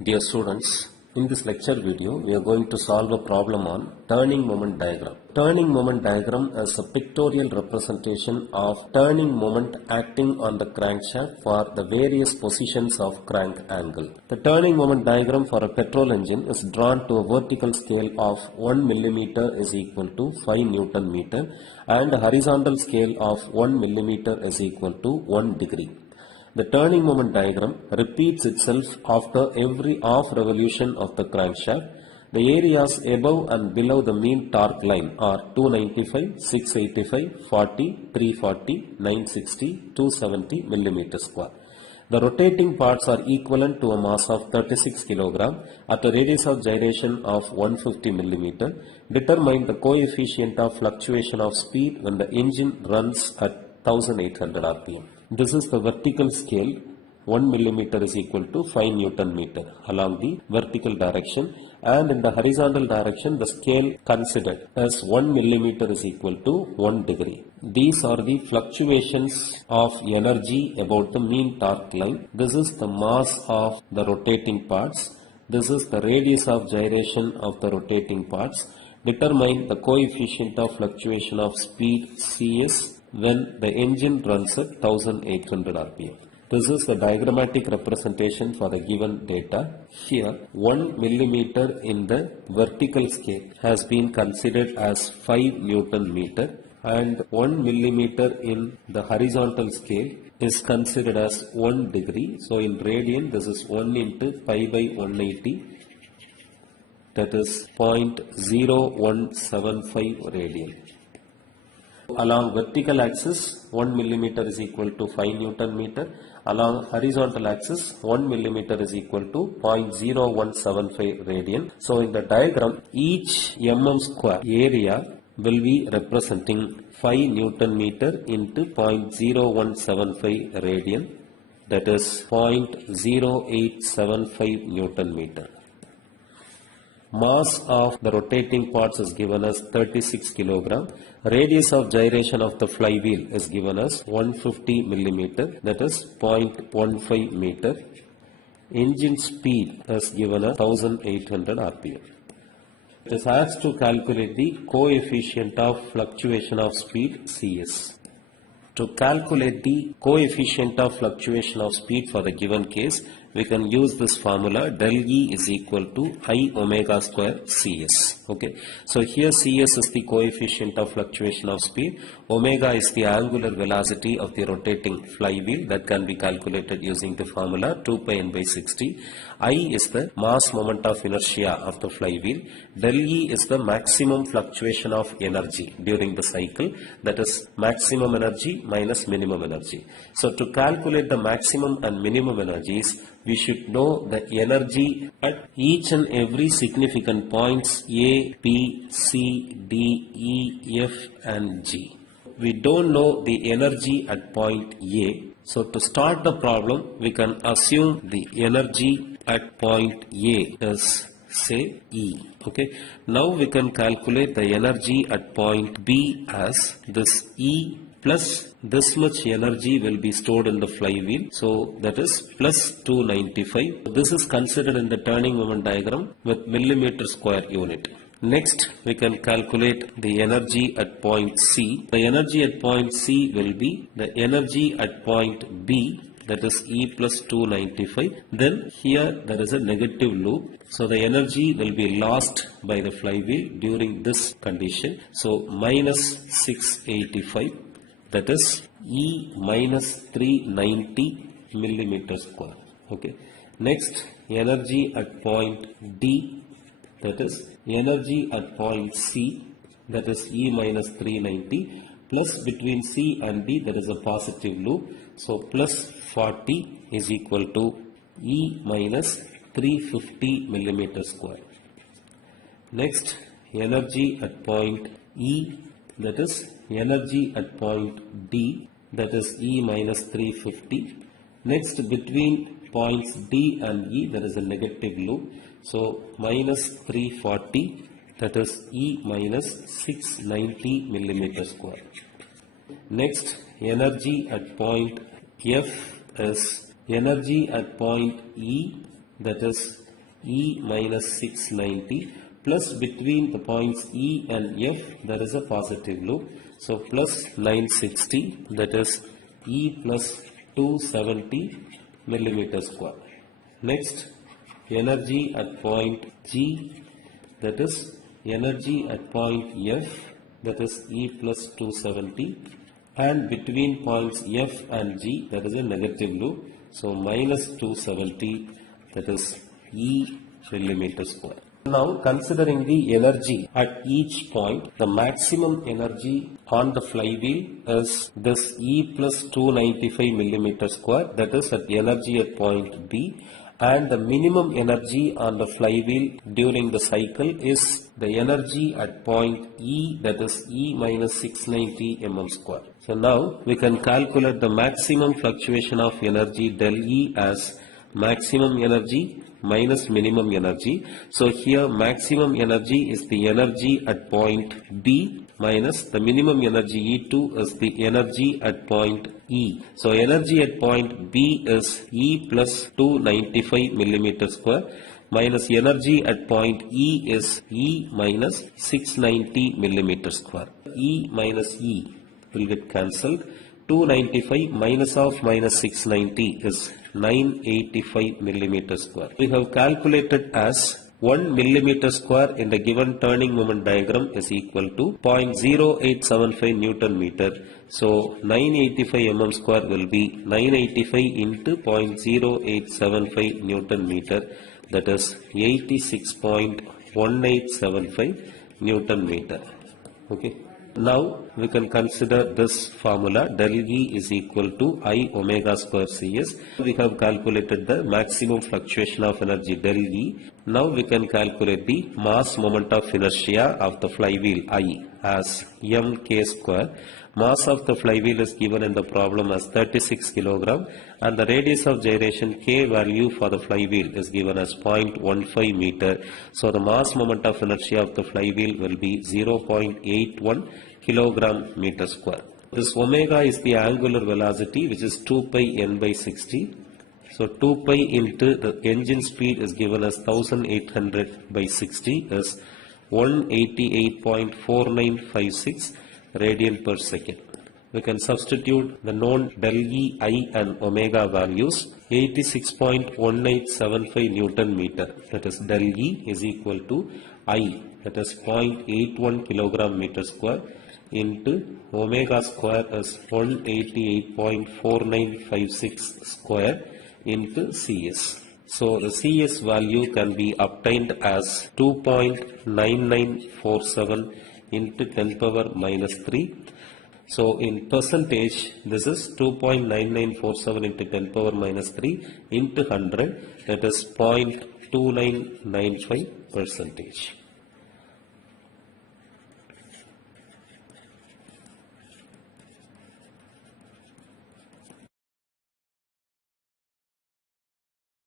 Dear students, in this lecture video, we are going to solve a problem on turning moment diagram. Turning moment diagram is a pictorial representation of turning moment acting on the crankshaft for the various positions of crank angle. The turning moment diagram for a petrol engine is drawn to a vertical scale of 1 millimeter is equal to 5 Newton meter and a horizontal scale of 1 millimeter is equal to 1 degree. The turning moment diagram repeats itself after every half revolution of the crankshaft. The areas above and below the mean torque line are 295, 685, 40, 340, 960, 270 mm square. The rotating parts are equivalent to a mass of 36 kg at a radius of gyration of 150 mm. Determine the coefficient of fluctuation of speed when the engine runs at 1800 rpm. This is the vertical scale. 1 millimeter is equal to 5 Newton meter along the vertical direction, and in the horizontal direction the scale considered as 1 millimeter is equal to 1 degree. These are the fluctuations of energy about the mean torque line. This is the mass of the rotating parts. This is the radius of gyration of the rotating parts. Determine the coefficient of fluctuation of speed Cs when the engine runs at 1800 rpm. This is the diagrammatic representation for the given data. Here 1 millimeter in the vertical scale has been considered as 5 Newton meter and 1 millimeter in the horizontal scale is considered as 1 degree. So in radian this is 1 into pi by 180, that is 0.0175 radian. Along vertical axis 1 millimeter is equal to 5 Newton meter. Along horizontal axis 1 millimeter is equal to 0.0175 radian. So in the diagram each square area will be representing 5 Newton meter into 0.0175 radian, that is 0.0875 Newton meter. Mass of the rotating parts is given as 36 kg. Radius of gyration of the flywheel is given as 150 mm, that is 0.15 meter. Engine speed is given as 1800 rpm. It is asked to calculate the coefficient of fluctuation of speed Cs. To calculate the coefficient of fluctuation of speed for the given case, we can use this formula del E is equal to I omega square Cs. Okay. So here Cs is the coefficient of fluctuation of speed. Omega is the angular velocity of the rotating flywheel that can be calculated using the formula 2 pi n by 60. I is the mass moment of inertia of the flywheel. Del E is the maximum fluctuation of energy during the cycle, that is maximum energy minus minimum energy. So to calculate the maximum and minimum energies, we should know the energy at each and every significant points A, B, C, D, E, F and G. We don't know the energy at point A. So to start the problem, we can assume the energy at point A is say E. Okay. Now we can calculate the energy at point B as this E plus this much energy will be stored in the flywheel. So that is plus 295. This is considered in the turning moment diagram with millimeter square unit. Next we can calculate the energy at point C. The energy at point C will be the energy at point B, that is E plus 295. Then here there is a negative loop. So the energy will be lost by the flywheel during this condition. So minus 685. That is E minus 390 millimeter square. Okay. Next energy at point D, that is energy at point C, that is E minus 390, plus between C and D there is a positive loop. So plus 40 is equal to E minus 350 millimeter square. Next energy at point E, that is energy at point D, that is E minus 350. Next between points D and E there is a negative loop. So minus 340, that is E minus 690 millimeter square. Next energy at point F is energy at point E, that is E minus 690 plus between the points E and F there is a positive loop. So plus 960, that is E plus 270 millimeter square. Next, energy at point G, that is energy at point F, that is E plus 270, and between points F and G there is a negative loop. So minus 270, that is E millimeter square. Now considering the energy at each point, the maximum energy on the flywheel is this E plus 295 millimeter square, that is at energy at point B, and the minimum energy on the flywheel during the cycle is the energy at point E, that is E minus 690 mm square. So now we can calculate the maximum fluctuation of energy del E as maximum energy minus minimum energy. So here maximum energy is the energy at point B minus the minimum energy E2 is the energy at point E. So energy at point B is E plus 295 millimeter square minus energy at point E is E minus 690 millimeter square. E minus E will get cancelled. 295 minus of minus 690 is 985 millimeter square. We have calculated as 1 millimeter square in the given turning moment diagram is equal to 0.0875 Newton meter. So 985 mm square will be 985 into 0.0875 Newton meter, that is 86.1875 Newton meter. Okay. Now we can consider this formula, del E is equal to I omega square Cs. We have calculated the maximum fluctuation of energy del E. Now we can calculate the mass moment of inertia of the flywheel I as mk square. Mass of the flywheel is given in the problem as 36 kg and the radius of gyration k value for the flywheel is given as 0.15 meter. So the mass moment of inertia of the flywheel will be 0.81 kilogram meter square. This omega is the angular velocity, which is 2 pi n by 60. So 2 pi into the engine speed is given as 1800 by 60 is 188.4956 radian per second. We can substitute the known del E, I and omega values. 86.1875 Newton meter, that is del E is equal to I, that is 0.81 kilogram meter square, into omega square is 188.4956 square into CS. So the CS value can be obtained as 2.9947 into 10 power minus 3. So in percentage, this is 2.9947 into 10 power minus 3 into 100, that is 0.2995%.